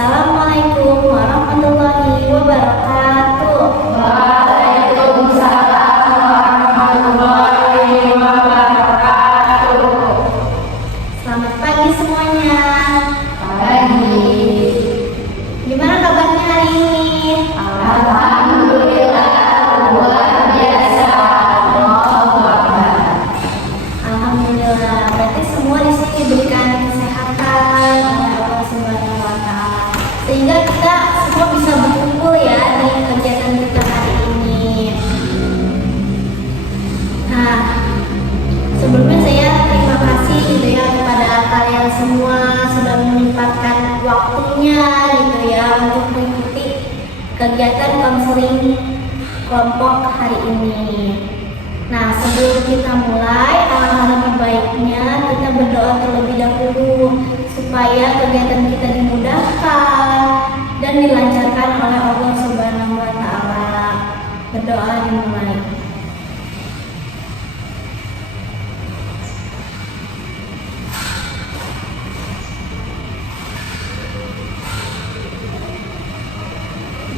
Assalamualaikum warahmatullahi wabarakatuh. Waalaikumsalam warahmatullahi wabarakatuh. Selamat pagi semuanya. Pagi. Gimana kabarnya hari ini? Alhamdulillah luar biasa. Allahu Akbar. Alhamdulillah. Berarti semua di sini diberikan kesehatan oleh Allah Subhanahu wa Ta'ala, sehingga kita semua bisa berkumpul ya di kegiatan kita hari ini. Nah, sebelumnya saya terima kasih gitu ya kepada kalian semua sudah menyempatkan waktunya gitu ya untuk mengikuti kegiatan konseling kelompok hari ini. Nah, sebelum kita mulai, alangkah lebih baiknya kita berdoa terlebih dahulu supaya kegiatan kita dimudahkan dan dilancarkan oleh Allah Subhanahu wa Ta'ala. Berdoa dimulai.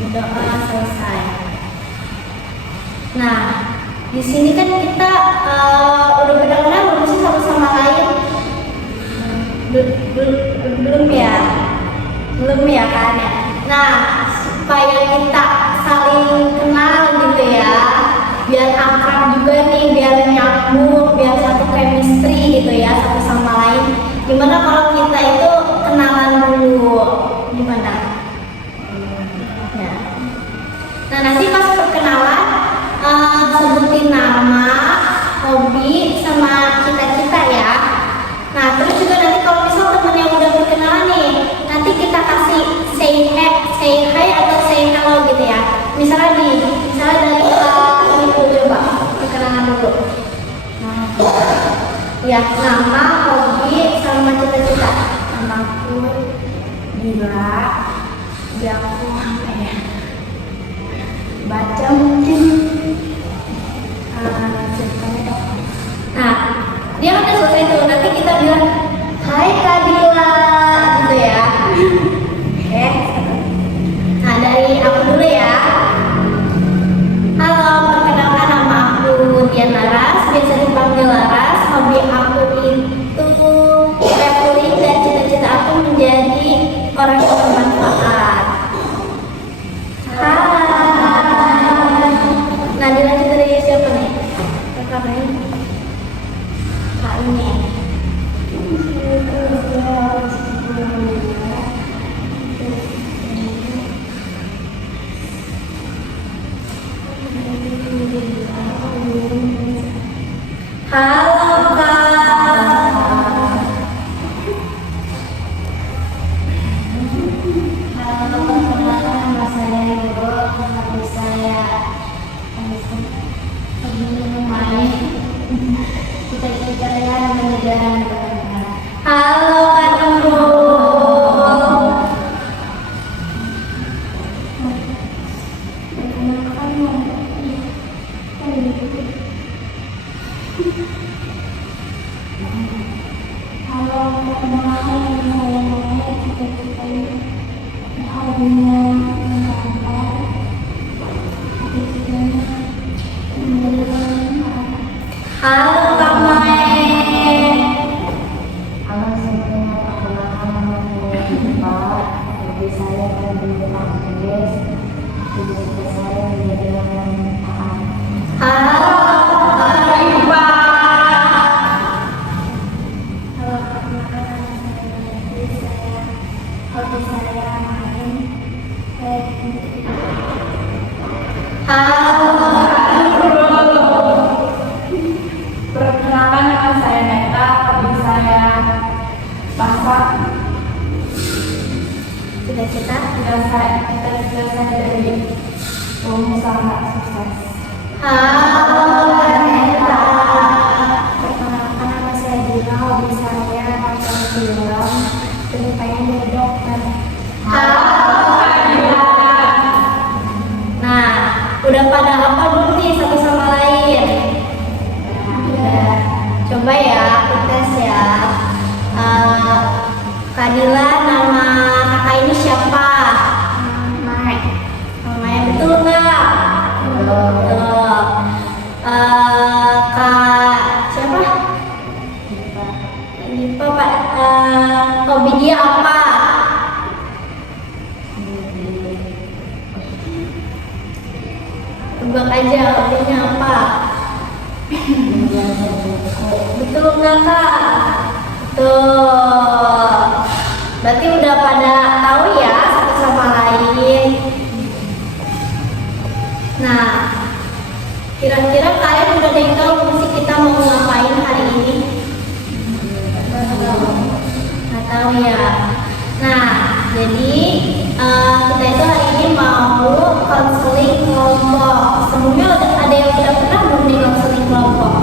Berdoa selesai. Nah, di sini kan kita udah benar-benar belum sih satu sama lain? Belum ya? Belum ya kan ya? Nah, supaya kita saling kenal gitu ya, biar akrab juga nih, biar nyambung, biar satu chemistry gitu ya satu sama lain. Gimana kalau kita itu kenalan dulu? Gimana? Ya. Nah, nanti pas perkenalan sebutin nama, hobi, sama cita-cita ya. Nah, terus juga nanti kalau misal temen yang udah berkenalan nih, nanti kita kasih say hi atau say hello gitu ya. Misalnya dari ini dulu coba perkenalan dulu. Nah, ya, nama, hobi, sama cita-cita. Namaku Dila, aku apa ya? Baca mungkin. Nah, dia kan udah selesai tuh. Nanti kita bilang, hai Kak Dila, gitu ya. Oke. Nah, dari aku dulu ya. Halo, perkenalkan nama aku Dian Laras, biasa dipanggil Laras. Hobi aku itu traveling dan cita-cita aku menjadi orang yang bermanfaat. Hai. Nah, dilanjut dari siapa nih? Kakak ini. Kak ini. Halo Kak. Halo, perkenalkan nama saya Ibu, hobi saya main, cita-cita saya menjadi orang bermanfaat. Halo Kak Nurul. Halo, perkenalkan nama saya cita-cita hobinya mengantar, cita-citanya menjadi bermanfaat. Halo Kak Mae. Halo semuanya, perkenalkan nama saya Diva. Hobi saya berbahasa Inggris. Cita-cita saya menjadi orang yang bermanfaat. Halo Kak Rifa. Halo, perkenalkan nama saya Nanti. Hobi saya main. Halo Kak Nurul. Perkenalkan nama saya Neta, hobi saya masak. Cita-cita. Cita-cita saya jadi pengusaha sukses. Halo Neta. Perkenalkan nama saya Dina, hobi saya nonton film, dan pengen jadi dokter. Halo Kak Dina. Nah, udah pada apa belum nih satu sama lain? Udah. Coba ya, aku tes ya. Kak Dila, nama kakak ini siapa? nggak kak? Tuh, berarti udah pada tahu ya satu sama lain. Nah, kira-kira kalian udah ada yang tahu belum sih kita mau ngapain hari ini? Nggak tahu ya. Nah, jadi kita itu hari ini mau konseling kelompok. Sebelumnya ada yang udah pernah belum di konseling kelompok?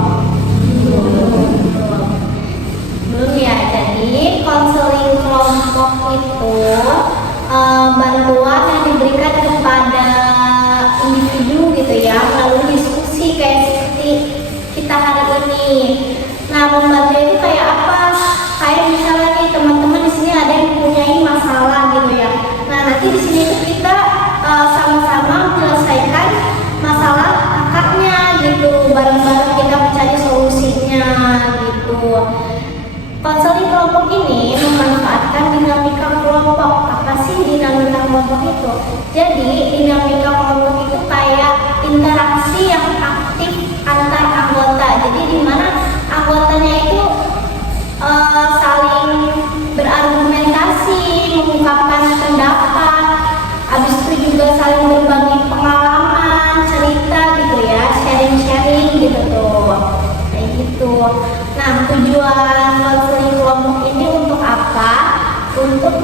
Belum ya. Jadi konseling kelompok itu bantuan yang diberikan kepada individu gitu ya melalui diskusi kayak seperti kita hari ini. Nah, membantu itu kayak apa? Kayak misalnya nih teman-teman di sini ada yang mempunyai masalah gitu ya. Nah, nanti di sini itu kita sama-sama menyelesaikan masalah kakaknya gitu, bareng-bareng kita mencari solusinya gitu. Konseling kelompok ini memanfaatkan dinamika kelompok. Apa sih dinamika kelompok itu? Jadi dinamika kelompok itu kayak interaksi yang aktif antar anggota. Jadi di mana anggotanya itu saling berargumentasi, mengungkapkan pendapat, habis itu juga saling berbagi pengalaman, cerita gitu ya, sharing-sharing gitu tuh, kayak gitu. Nah, tujuan konseling kelompok ini untuk apa? Untuk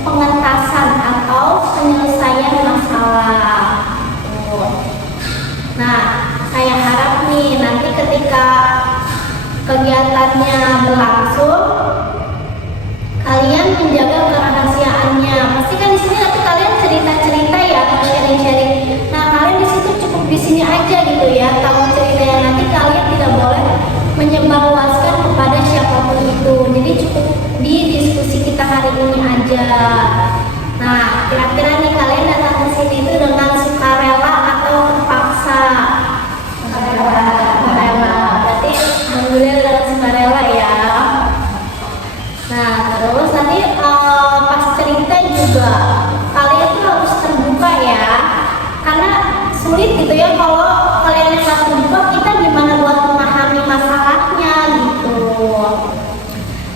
pengentasan atau penyelesaian masalah. Tuh. Nah, saya harap nih nanti ketika kegiatannya berlangsung, kalian menjaga kerahasiaannya. Pasti kan di sini nanti kalian cerita-cerita ya atau sharing-sharing. Nah, kalian di situ cukup di sini aja gitu ya. Kalau ceritanya nanti kalian tidak boleh menyebarluaskan kepada siapapun itu. Jadi cukup di diskusi kita hari ini aja. Nah, kira-kira nih kalian datang ke sini itu dengan sukarela atau terpaksa? Sukarela. Berarti mengulir dengan sukarela ya. Nah, terus nanti pas cerita juga kalian tuh harus terbuka ya. Karena sulit gitu ya kalau kalian yang terbuka, kita gimana buat memahami masalahnya gitu.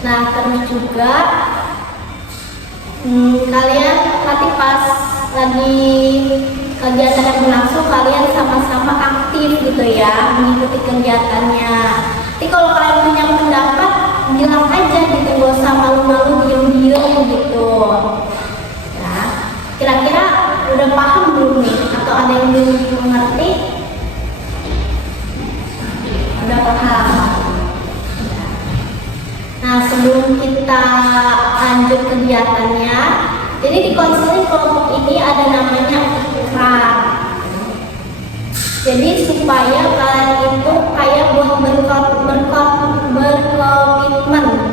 Nah, terus juga kalian nanti pas lagi kegiatan yang berlangsung, kalian sama-sama aktif gitu ya mengikuti kegiatannya. Jadi kalau kalian punya pendapat, bilang aja gitu, gak usah malu-malu diem-diem gitu. Ya, kira-kira udah paham belum nih? Atau ada yang belum mengerti? Udah paham? Nah, sebelum kita lanjut kegiatannya, jadi di konseling kelompok ini ada namanya ikrar. Jadi supaya kalian itu kayak buat berkomitmen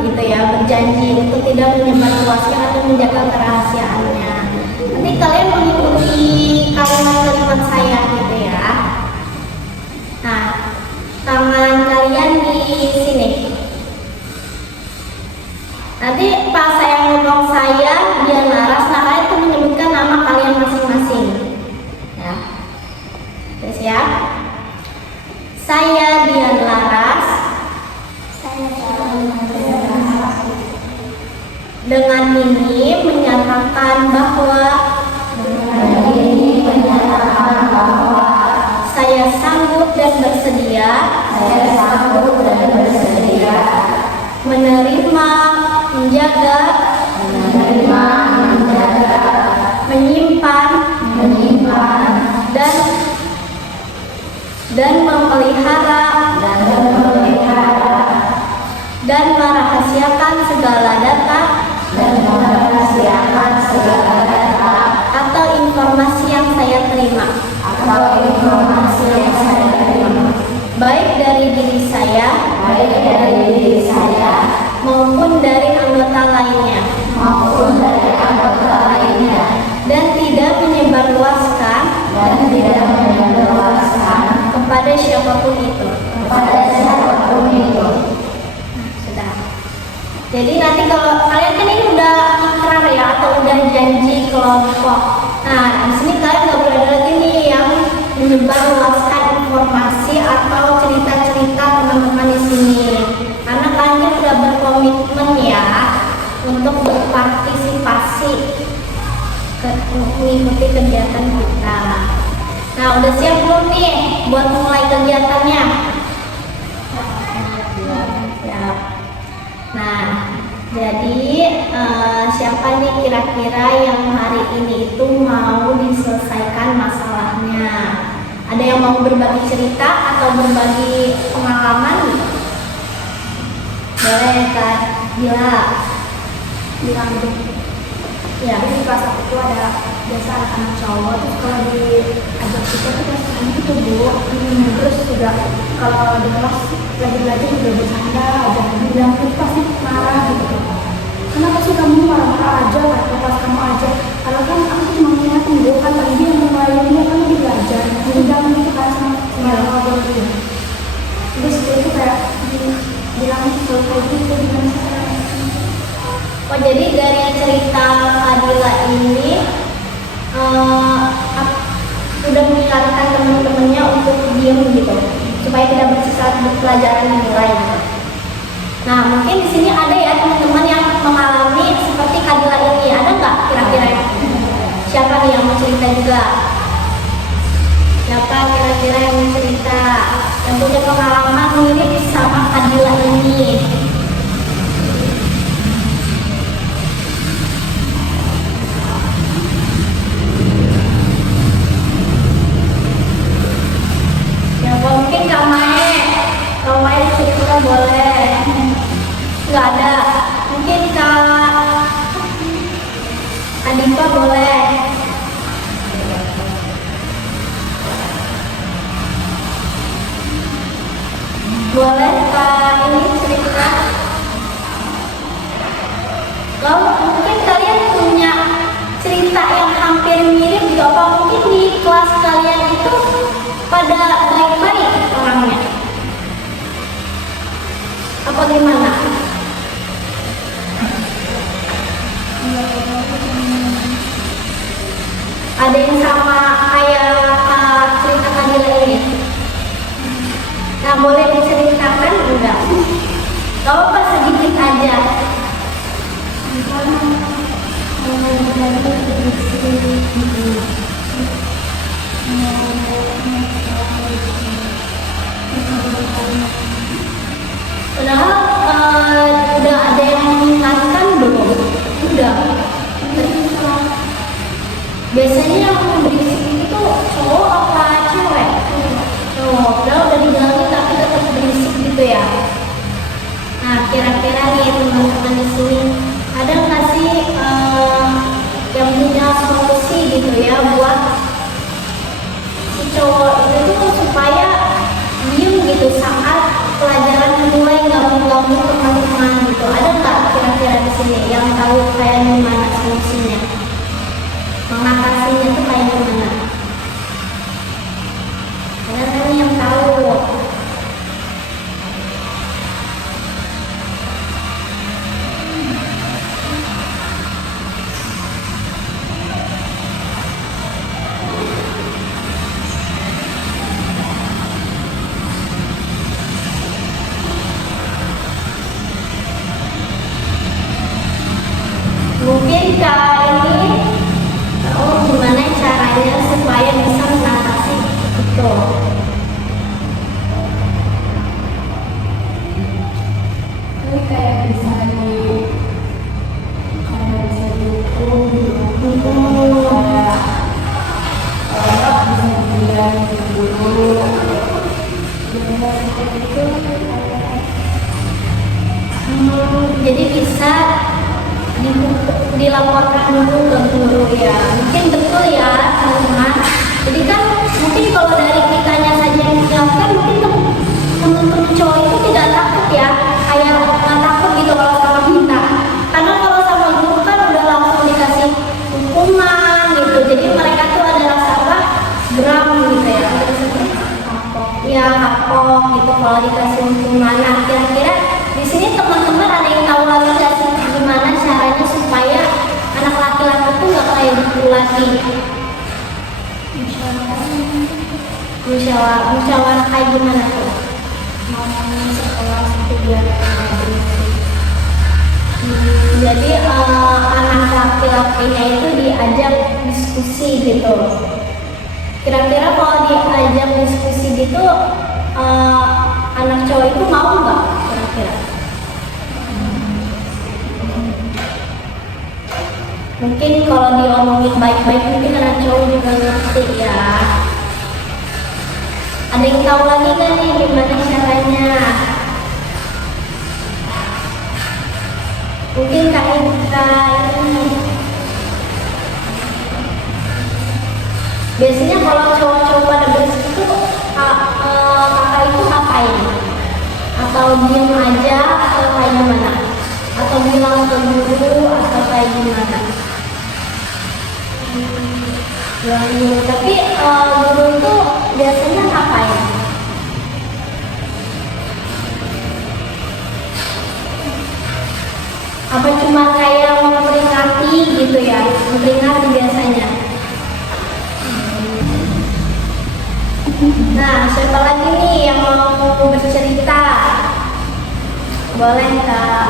gitu ya, berjanji untuk tidak menyebarluaskan atau menjaga kerahasiaannya. Nanti kalian mengikuti kalimat-kalimat saya gitu ya. Nah, tangan kalian di sini. Nanti pas saya ngomong saya, dia laras, nah kalian tuh menyebutkan nama kalian masing-masing. Ya. Terus ya. Saya Dian Laras. Dengan ini menyatakan bahwa saya sanggup dan bersedia menerima, menjaga, menyimpan, dan memelihara dan merahasiakan segala data atau informasi yang saya terima, baik dari diri saya maupun dari anggota lainnya, dan tidak menyebarluaskan kepada siapapun itu. Sudah. Jadi nanti kalau kalian kan ini udah ikrar ya atau udah janji kelompok. Nah, di sini kalian nggak boleh ada lagi nih yang menyebarluaskan informasi atau cerita-cerita teman-teman di sini. Karena mengikuti kegiatan kita. Nah, udah siap belum nih buat mulai kegiatannya? Siap. Nah, jadi siapa nih kira-kira yang hari ini itu mau diselesaikan masalahnya? Ada yang mau berbagi cerita atau berbagi pengalaman? Boleh Kak Gila bilang deh. Ya, di kelas aku tuh ada biasa anak-anak cowok, terus kalau diajak kita tuh biasanya gitu Bu. Terus juga kalau di kelas lagi belajar juga bercanda aja, bilang terus pasti marah gitu. Kenapa sih kamu marah-marah aja, ke kelas kamu aja? Kalau kan aku cuma ngingetin Bu, kan tadi dia yang mulai dia kan lagi belajar, jadi jangan gitu kan sama ngobrol gitu. Terus dia tuh kayak bilang kayak gitu, bilang Oh, jadi dari cerita Fadila ini udah mengingatkan teman-temannya untuk diam gitu, supaya tidak bersifat pelajaran dinilai gitu. Nah, mungkin di sini ada ya teman-teman yang mengalami seperti Fadila ini. Ada nggak kira-kira? Siapa nih yang mau cerita juga? Siapa kira-kira yang mau cerita? Yang punya pengalaman mirip sama Fadila ini? Mungkin Kak Mae cerita boleh. Nggak ada. Mungkin Kak Adipa boleh. Boleh Kak ini cerita. Lalu mungkin kalian punya cerita yang hampir mirip gitu, apa mungkin di kelas kalian itu pada baik-baik orangnya? Apa gimana? Ada yang sama kayak cerita Fadila ini? Nah, boleh diceritakan enggak? Gak apa sedikit aja. Padahal udah ada yang mengingatkan belum? Udah. Biasanya yang berisik itu cowok apa cewek? Cowok. Padahal udah dibilangin tapi tetap berisik gitu ya. Nah, kira-kira nih teman-teman di sini ada nggak sih yang punya solusi gitu ya buat si cowok itu tuh supaya diem gitu saat pelajaran mulai ganggu-ganggu teman-teman gitu? Ada nggak kira-kira di sini yang tahu kayak gimana solusinya? Mengatasinya tuh kayak gimana? Ada kan yang tahu? Mungkin Kak ini gimana caranya supaya bisa mengatasi itu? Ini kayak bisa dihukum kayak bisa dilihat dulu. Jadi bisa dilaporkan dulu ke guru ya. Mungkin betul ya teman-teman. Jadi kan mungkin kalau dari kitanya saja yang dijelaskan, mungkin teman-teman cowok itu tidak takut ya, kayak nggak takut gitu kalau sama kita. Karena kalau sama guru kan udah langsung dikasih hukuman gitu. Jadi mereka tuh ada rasa apa? Geram gitu ya. Ya kapok gitu kalau dikasih hukuman. Nah, kira-kira di sini teman-teman ada yang tahu lagi nggak sih gimana caranya supaya anak laki-laki itu nggak kayak gitu lagi? Musyawarah kayak gimana tuh? Mau sekolah itu biar Jadi anak laki-lakinya itu diajak diskusi gitu. Kira-kira kalau diajak diskusi gitu, anak cowok itu mau nggak kira-kira? Mungkin kalau diomongin baik-baik mungkin anak cowok juga ngerti ya. Ada yang tahu lagi nggak nih gimana caranya? Mungkin Kak Indra ini. Biasanya kalau cowok-cowok pada berisik itu kakak itu ngapain? Atau diem aja atau kayak gimana? Atau bilang ke guru atau kayak gimana? Bilang guru. Tapi guru itu biasanya ngapain? Apa cuma kayak memperingati gitu ya? Memperingati biasanya. Nah, siapa lagi nih yang mau bercerita? Boleh Kak?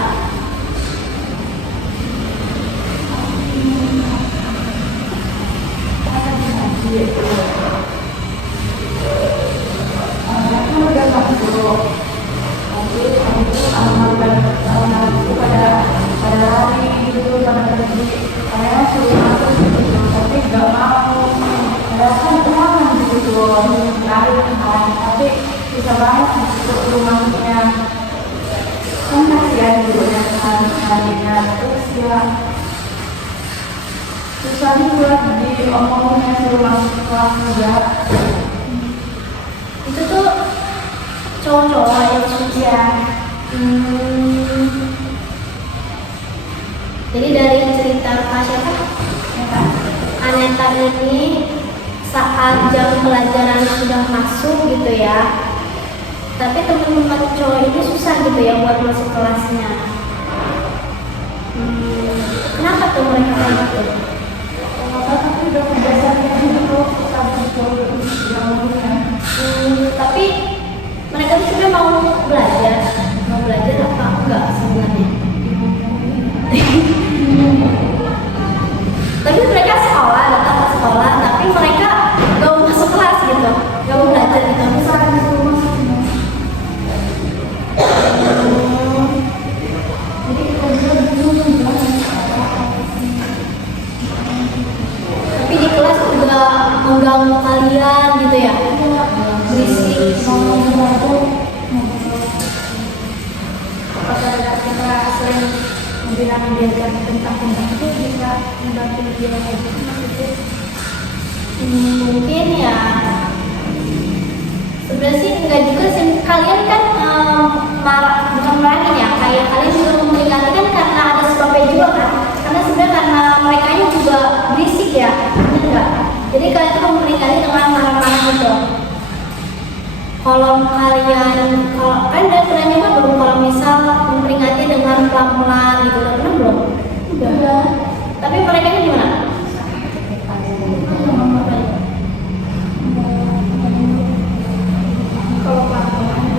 Tapi bisa banget untuk rumahnya kan kasihan gurunya harinya terus ya susah juga diomongnya suruh masuk kelas juga. Itu tuh cowok-cowok yang susah. Jadi dari cerita Kak siapa? Aneta ini saat jam pelajaran sudah masuk gitu ya, tapi teman-teman cowok ini susah gitu ya buat masuk kelasnya. Kenapa tuh mereka kayak gitu? Tapi udah kebiasaannya gitu sampai cowok Tapi mereka tuh sudah mau belajar apa enggak sebenarnya? Tapi mereka sekolah, datang ke sekolah, tapi mereka gak mau masuk kelas gitu, gak mau belajar gitu. misalnya di rumah jadi kita juga bingung Tapi di kelas juga mengganggu kalian gitu ya, berisik. apakah kita sering membilang tentang itu bisa membantu dia gitu. Mungkin ya sebenarnya sih enggak juga sih. Kalian kan bukan marahnya ya, kayak kalian juga memperingati kan karena ada sebabnya juga kan, karena sebenarnya karena mereka juga berisik ya, benar enggak? Jadi kalian tuh memperingati dengan marah-marah gitu. Kalau kan udah pernah nyoba belum, kalau misal memperingati dengan pelan-pelan gitu, udah pernah belum? Udah. Tapi mereka ini gimana? Kalau pelan-pelan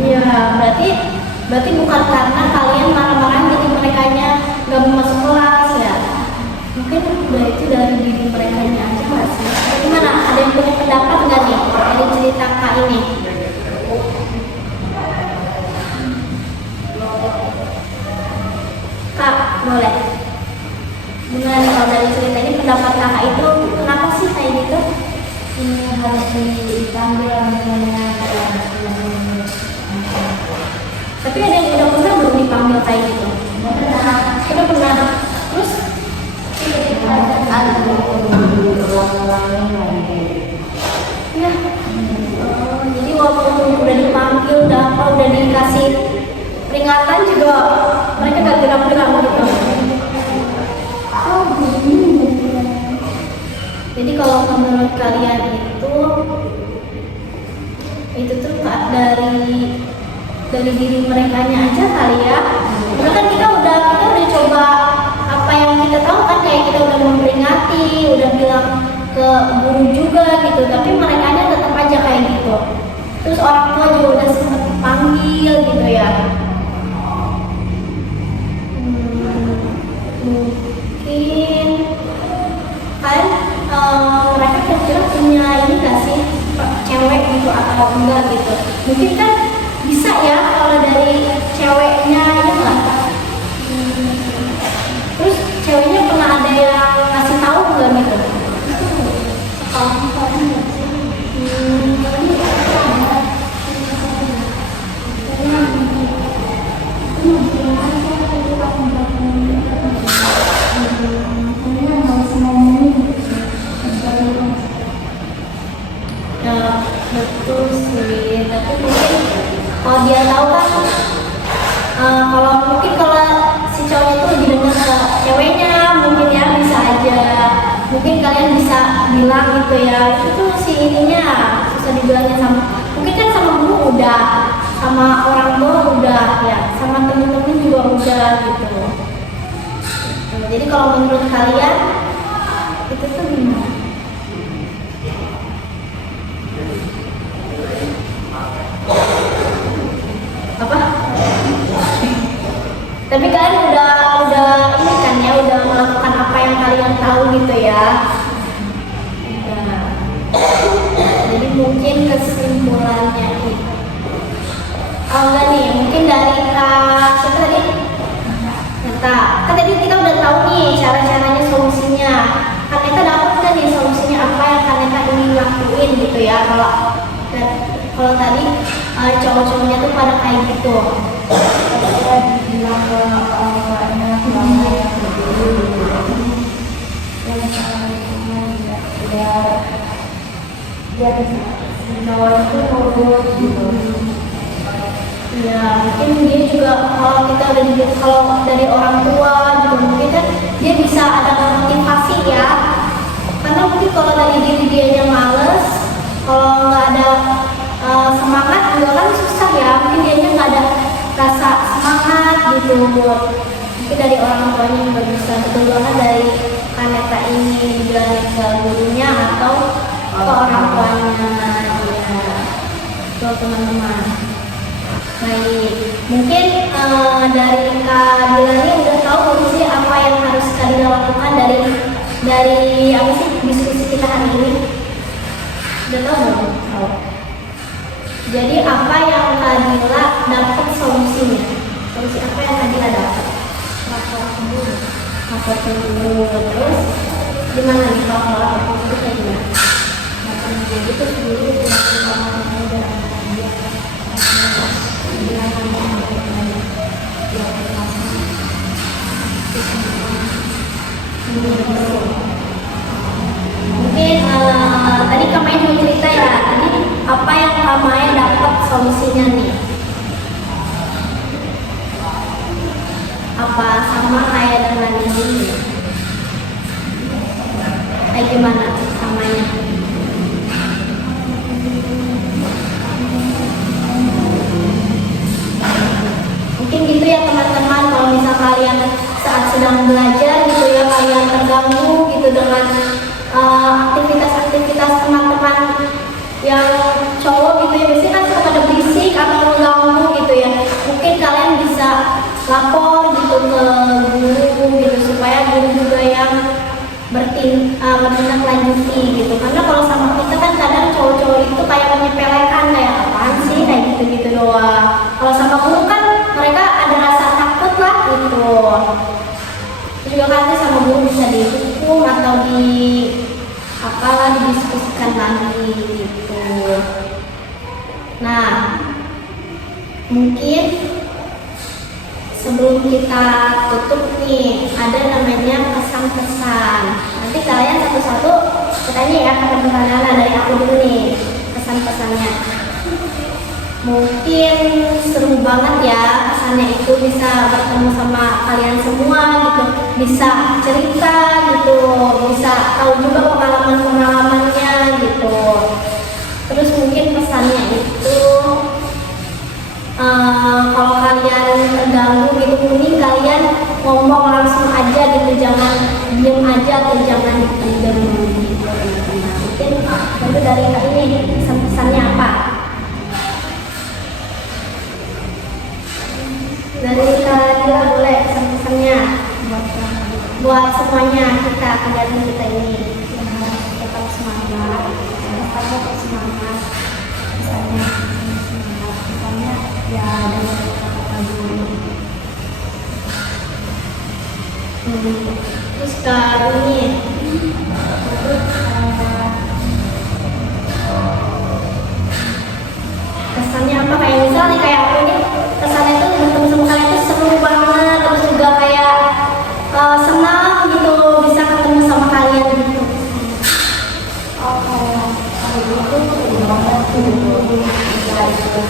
Iya, berarti bukan karena kalian marah-marah jadi merekanya nggak mau masuk kelas ya. Mungkin itu dari diri merekanya aja nggak sih? Gimana? Ada yang punya pendapat nggak nih dari cerita Kak ini? Kak, boleh. Gimana nih kalau dari cerita ini pendapat Kakak itu kenapa sih kayak gitu? ini harus dipanggil namanya. Tapi ada yang udah pernah belum dipanggil kayak gitu? Udah pernah. Terus? Ya. Jadi walaupun udah dipanggil, udah dikasih peringatan juga mereka gak gerak-gerak gitu. Jadi kalau menurut kalian itu tuh dari diri merekanya aja kali ya. Karena kan kita udah coba apa yang kita tahu kan, kayak kita udah memperingati, udah bilang ke guru juga gitu, tapi merekanya tetap aja kayak gitu. Terus orang tua juga udah sempat dipanggil gitu ya. kira-kira punya ini nggak sih cewek gitu atau enggak gitu. Mungkin kan bisa ya kalau dari ceweknya ya nggak. Terus ceweknya pernah ada yang ngasih tahu nggak gitu? Ya, betul sih. Tapi mungkin kalau dia tahu kan, kalau mungkin kalau si cowok itu lebih denger ke ceweknya, mungkin ya bisa aja. Mungkin kalian bisa bilang gitu ya, itu tuh si ininya susah dibilangnya sama. Mungkin kan sama guru udah, sama orang tua udah, ya, sama temen-temen juga udah gitu. Jadi kalau menurut kalian itu tuh gimana? Apa? Tapi kalian udah ini kan ya, udah melakukan apa yang kalian tahu gitu ya. Udah. Jadi mungkin kesimpulannya itu. Oh enggak nih, mungkin dari Kak siapa tadi? Neta. Kan tadi kita udah tahu nih cara-caranya, solusinya. Kak Neta dapat kan nih solusinya apa yang Kak Neta ingin lakuin gitu ya. Kalau tadi cowok-cowoknya tuh pada kayak gitu. Saya bilang ke orang tuanya selama yang berdiri yang dia bisa cowok itu nurut gitu. Ya mungkin dia juga kalau kita udah kalau dari orang tua juga mungkin kan dia bisa ada motivasi ya. Karena mungkin kalau dari diri dia yang males, kalau nggak ada semangat juga kan susah ya. Mungkin dia nggak ada rasa semangat gitu. Mungkin dari orang tuanya juga bisa, betul banget dari Kaneta ini dibilangin ke gurunya atau ke orang tuanya. Ya, betul teman-teman. Baik, mungkin dari Kak Dilani udah tahu belum sih apa yang harus Kak Dila lakukan dari apa sih diskusi kita hari ini? Udah tahu belum? Tahu. Jadi apa yang Kak Dila dapat solusinya? Solusi apa yang Kak Dila dapat? Lapor ke guru. Terus gimana nih kalau lapor ke guru kayak gimana? Lapor ke guru itu sendiri tidak mungkin tadi Kak Maya mau cerita ya, tadi apa yang Kak Maya dapat solusinya nih? Apa sama kayak dengan ini? Kayak gimana samanya? Mungkin gitu ya teman-teman, kalau misal kalian saat sedang belajar gitu ya, kalian terganggu gitu dengan aktivitas teman-teman yang cowok gitu ya, biasanya kan suka pada berisik atau mengganggu gitu ya. Mungkin kalian bisa lapor gitu ke guru gitu, supaya guru juga yang menindaklanjuti gitu. Karena kalau sama kita kan kadang cowok-cowok itu kayak menyepelekan, kayak apaan sih kayak gitu-gitu doang. Kalau sama guru kan mereka ada rasa takut lah gitu. Terus juga nanti sama guru bisa dihukum atau didiskusikan lagi gitu. Nah, mungkin sebelum kita tutup nih, ada namanya pesan-pesan. Nanti kalian satu-satu bertanya ya, pertanyaan dari aku dulu nih, pesan-pesannya. Mungkin seru banget ya pesannya itu, bisa bertemu sama kalian semua gitu, bisa cerita gitu, bisa tahu juga pengalaman-pengalamannya gitu. Terus mungkin pesannya itu kalau kalian terganggu gitu, mending kalian ngomong langsung aja gitu, jangan diem aja atau jangan dipendam gitu. Mungkin itu dari Kak ini pesan-pesannya apa? Dari Kak Dila boleh pesan-pesannya buat semuanya, kita kegiatan kita ini. tetap semangat. ini kesannya apa, kayak misal nih kayak aku nih, kesannya tuh bertemu sama kalian tuh seru banget, terus juga kayak senang gitu bisa ketemu sama kalian gitu. Hari itu seru banget bisa ikut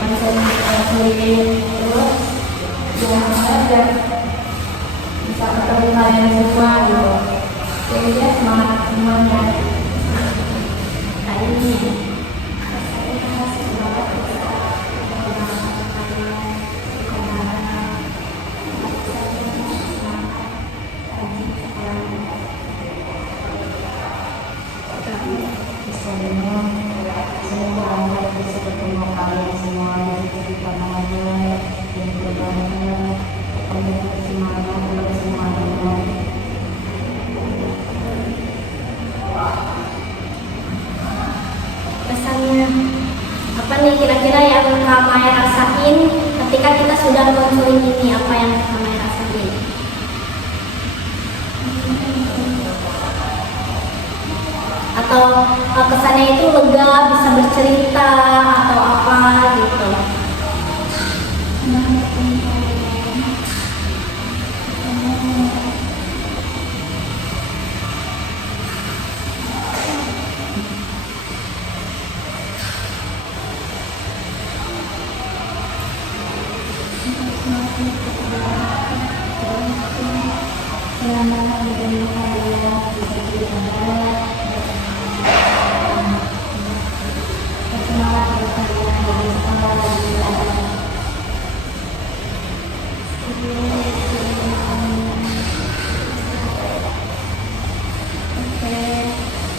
konsen sendiri, terus jangan aja bisa ketemu kalian semua gitu. Jadi ya semangat semuanya. Kayak ini kesannya apa nih kira-kira yang Kak Maya rasain ketika kita sudah konseling ini, apa yang Kak Maya rasain? Atau kesannya itu lega, bisa bercerita atau apa gitu?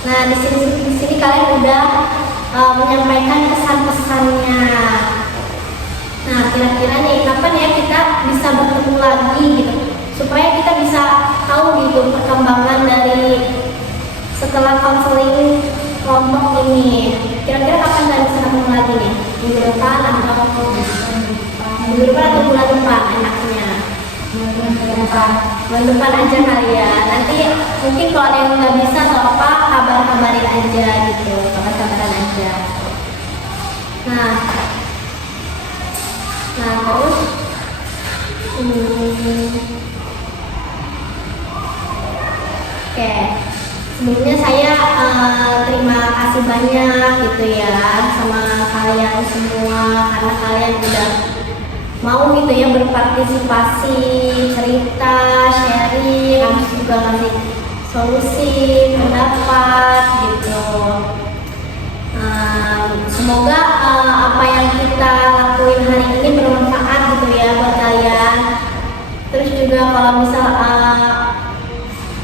Nah, di sini kalian udah menyampaikan pesan-pesannya. Nah, kira-kira nih kapan ya kita bisa bertemu lagi gitu, supaya kita bisa tahu gitu perkembangan dari setelah konseling kelompok ini. Kira-kira kapan kalian bisa ketemu lagi nih? Minggu depan atau bulan depan enaknya? Bulan depan aja kali ya. Nanti mungkin kalau ada yang nggak bisa atau apa, kabarin aja gitu, kabaran aja. Nah terus oke, sebelumnya saya terima kasih banyak gitu ya sama kalian semua, karena kalian udah mau gitu ya berpartisipasi, cerita, sharing, terus juga ngasih solusi, pendapat gitu. Semoga apa yang kita lakuin hari ini bermanfaat gitu ya buat kalian. Terus juga kalau misal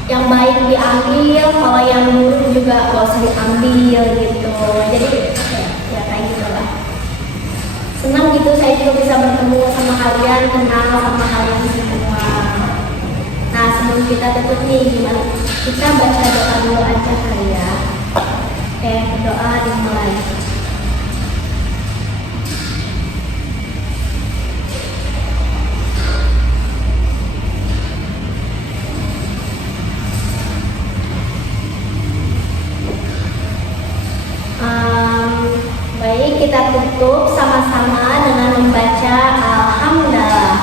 yang baik diambil, kalau yang buruk juga gak usah diambil gitu. Jadi ya kayak gitu lah. Senang gitu saya juga bisa bertemu sama kalian, kenal sama kalian semua. Nah, sebelum kita tutup nih, gimana? Kita baca doa dulu aja kali ya. Oke, doa dimulai. Baik, kita tutup sama-sama dengan membaca Alhamdulillah.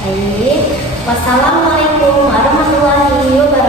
Baik, wassalamualaikum warahmatullahi wabarakatuh.